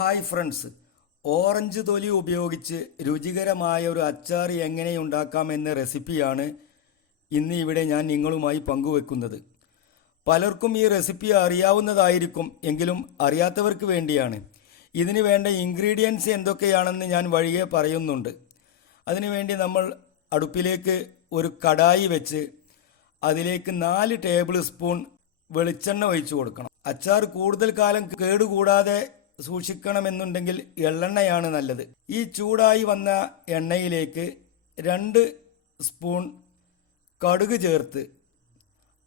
Hi friends. Orange തൊലി ഉപയോഗിച്ച് രുചികരമായ ഒരു അച്ചാർ എങ്ങനെ ഉണ്ടാക്കാം എന്ന റെസിപ്പിയാണ് ഇന്ന് ഇവിടെ ഞാൻ നിങ്ങളുമായി പങ്കുവെക്കുന്നത്. പലർക്കും ഈ റെസിപ്പി അറിയാവുന്നതായിരിക്കും എങ്കിലും അറിയാത്തവർക്ക് വേണ്ടിയാണ്. ഇതിന് വേണ്ട ഇൻഗ്രീഡിയൻസ് എന്തൊക്കെയാണെന്ന് ഞാൻ വഴിയെ പറയുന്നുണ്ട്. അതിനുവേണ്ടി നമ്മൾ അടുപ്പിലേക്ക് ഒരു കടായി വെച്ച് അതിലേക്ക് നാല് ടേബിൾ സ്പൂൺ വെളിച്ചെണ്ണ ഒഴിച്ചു കൊടുക്കണം. അച്ചാർ കൂടുതൽ കാലം കേടുകൂടാതെ സൂക്ഷിക്കണമെന്നുണ്ടെങ്കിൽ എള്ളെണ്ണയാണ് നല്ലത്. ഈ ചൂടായി വന്ന എണ്ണയിലേക്ക് രണ്ട് സ്പൂൺ കടുക് ചേർത്ത്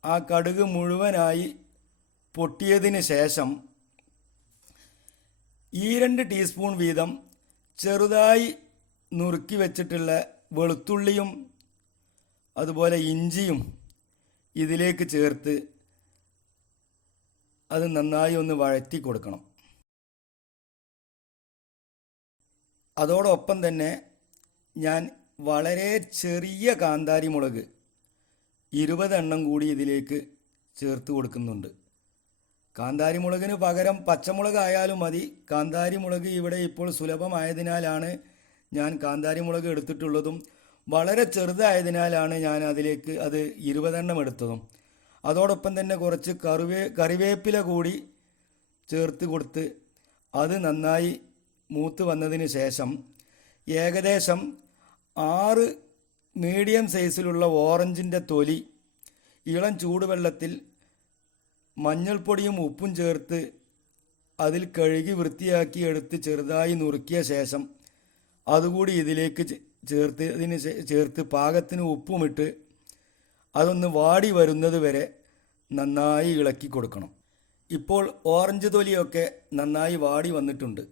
ആ കടുക് മുഴുവനായി പൊട്ടിയതിന് ശേഷം ഈ രണ്ട് ടീസ്പൂൺ വീതം ചെറുതായി നുറുക്കി വെച്ചിട്ടുള്ള വെളുത്തുള്ളിയും അതുപോലെ ഇഞ്ചിയും ഇതിലേക്ക് ചേർത്ത് അത് നന്നായി ഒന്ന് വഴറ്റി കൊടുക്കണം. അതോടൊപ്പം തന്നെ ഞാൻ വളരെ ചെറിയ കാന്താരി മുളക് ഇരുപതെണ്ണം കൂടി ഇതിലേക്ക് ചേർത്ത് കൊടുക്കുന്നുണ്ട്. കാന്താരി മുളകിന് പകരം പച്ചമുളക് ആയാലും മതി. കാന്താരി മുളക് ഇവിടെ ഇപ്പോൾ സുലഭമായതിനാലാണ് ഞാൻ കാന്താരി മുളക് എടുത്തിട്ടുള്ളതും വളരെ ചെറുതായതിനാലാണ് ഞാൻ അതിലേക്ക് അത് ഇരുപതെണ്ണം എടുത്തതും. അതോടൊപ്പം തന്നെ കുറച്ച് കറിവേ കറിവേപ്പില കൂടി ചേർത്ത് കൊടുത്ത് അത് നന്നായി മൂത്ത് വന്നതിന് ശേഷം ഏകദേശം ആറ് മീഡിയം സൈസിലുള്ള ഓറഞ്ചിന്റെ തൊലി ഇളം ചൂടുവെള്ളത്തിൽ മഞ്ഞൾപ്പൊടിയും ഉപ്പും ചേർത്ത് അതിൽ കഴുകി വൃത്തിയാക്കി എടുത്ത് ചെറുതായി നുറുക്കിയ ശേഷം അതുകൂടി ഇതിലേക്ക് ചേർത്ത് ഇതിന് ചേർത്ത് പാകത്തിന് ഉപ്പുമിട്ട് അതൊന്ന് വാടി വരുന്നത് വരെ നന്നായി ഇളക്കി കൊടുക്കണം. ഇപ്പോൾ ഓറഞ്ച് തൊലിയൊക്കെ നന്നായി വാടി വന്നിട്ടുണ്ട്.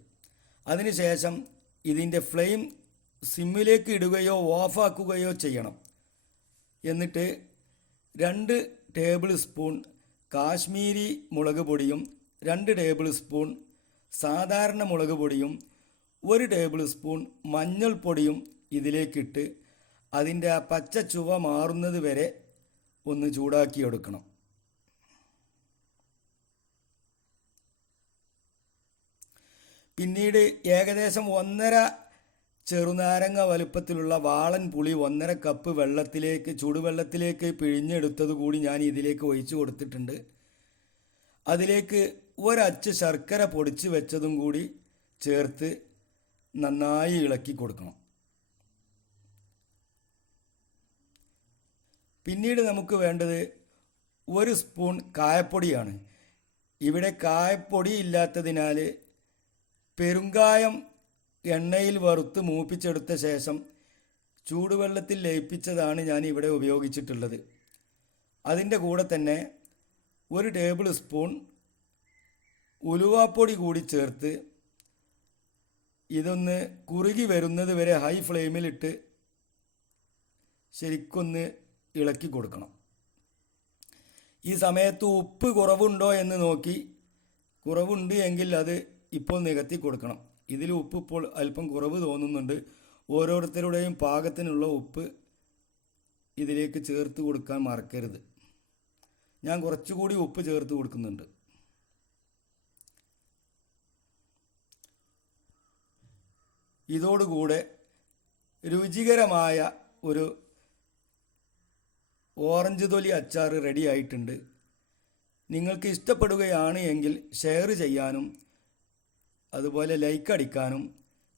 അതിനുശേഷം ഇതിന്റെ ഫ്ലെയിം സിമ്മിലേക്ക് ഇടുകയോ ഓഫാക്കുകയോ ചെയ്യണം. എന്നിട്ട് രണ്ട് ടേബിൾ സ്പൂൺ കാശ്മീരി മുളക് പൊടിയും രണ്ട് ടേബിൾ സ്പൂൺ സാധാരണ മുളക് പൊടിയും ഒരു ടേബിൾ സ്പൂൺ മഞ്ഞൾപ്പൊടിയും ഇതിലേക്കിട്ട് അതിന്റെ ആ പച്ച ചുവ മാറുന്നത് വരെ ഒന്ന് ചൂടാക്കിയെടുക്കണം. പിന്നീട് ഏകദേശം ഒന്നര ചെറുനാരങ്ങ വലുപ്പത്തിലുള്ള വാളൻ പുളി ഒന്നര കപ്പ് വെള്ളത്തിലേക്ക് ചൂടുവെള്ളത്തിലേക്ക് പിഴിഞ്ഞെടുത്തത് കൂടി ഞാൻ ഇതിലേക്ക് ഒഴിച്ചു കൊടുത്തിട്ടുണ്ട്. അതിലേക്ക് ഒരച്ച് ശർക്കര പൊടിച്ച് വെച്ചതും കൂടി ചേർത്ത് നന്നായി ഇളക്കി കൊടുക്കണം. പിന്നീട് നമുക്ക് വേണ്ടത് ഒരു സ്പൂൺ കായപ്പൊടിയാണ്. ഇവിടെ കായപ്പൊടി ഇല്ലാത്തതിനാൽ പെരുങ്കായം എണ്ണയിൽ വറുത്ത് മൂപ്പിച്ചെടുത്ത ശേഷം ചൂടുവെള്ളത്തിൽ ലയിപ്പിച്ചതാണ് ഞാൻ ഇവിടെ ഉപയോഗിച്ചിട്ടുള്ളത്. അതിന്റെ കൂടെ തന്നെ ഒരു ടേബിൾ സ്പൂൺ ഉലുവാപ്പൊടി കൂടി ചേർത്ത് ഇതൊന്ന് കുറുകി വരുന്നത് വരെ ഹൈ ഫ്ലെയിമിലിട്ട് ശരിക്കൊന്ന് ഇളക്കി കൊടുക്കണം. ഈ സമയത്ത് ഉപ്പ് കുറവുണ്ടോ എന്ന് നോക്കി. കുറവുണ്ട് എങ്കിൽ അത് ഇപ്പോൾ നികത്തി കൊടുക്കണം ഇതിൽ ഉപ്പ് ഇപ്പോൾ അല്പം കുറവ് തോന്നുന്നുണ്ട്. ഓരോരുത്തരുടെയും പാകത്തിനുള്ള ഉപ്പ് ഇതിലേക്ക് ചേർത്ത് കൊടുക്കാൻ മറക്കരുത്. ഞാൻ കുറച്ചുകൂടി ഉപ്പ് ചേർത്ത് കൊടുക്കുന്നുണ്ട്. ഇതോടുകൂടെ രുചികരമായ ഒരു ഓറഞ്ച് തൊലി അച്ചാർ റെഡി ആയിട്ടുണ്ട് നിങ്ങൾക്ക് ഇഷ്ടപ്പെടുകയാണ് എങ്കിൽ ഷെയർ ചെയ്യാനും അതുപോലെ ലൈക്ക് അടിക്കാനും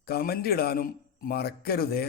കമന്റ് ഇടാനും മറക്കരുതേ.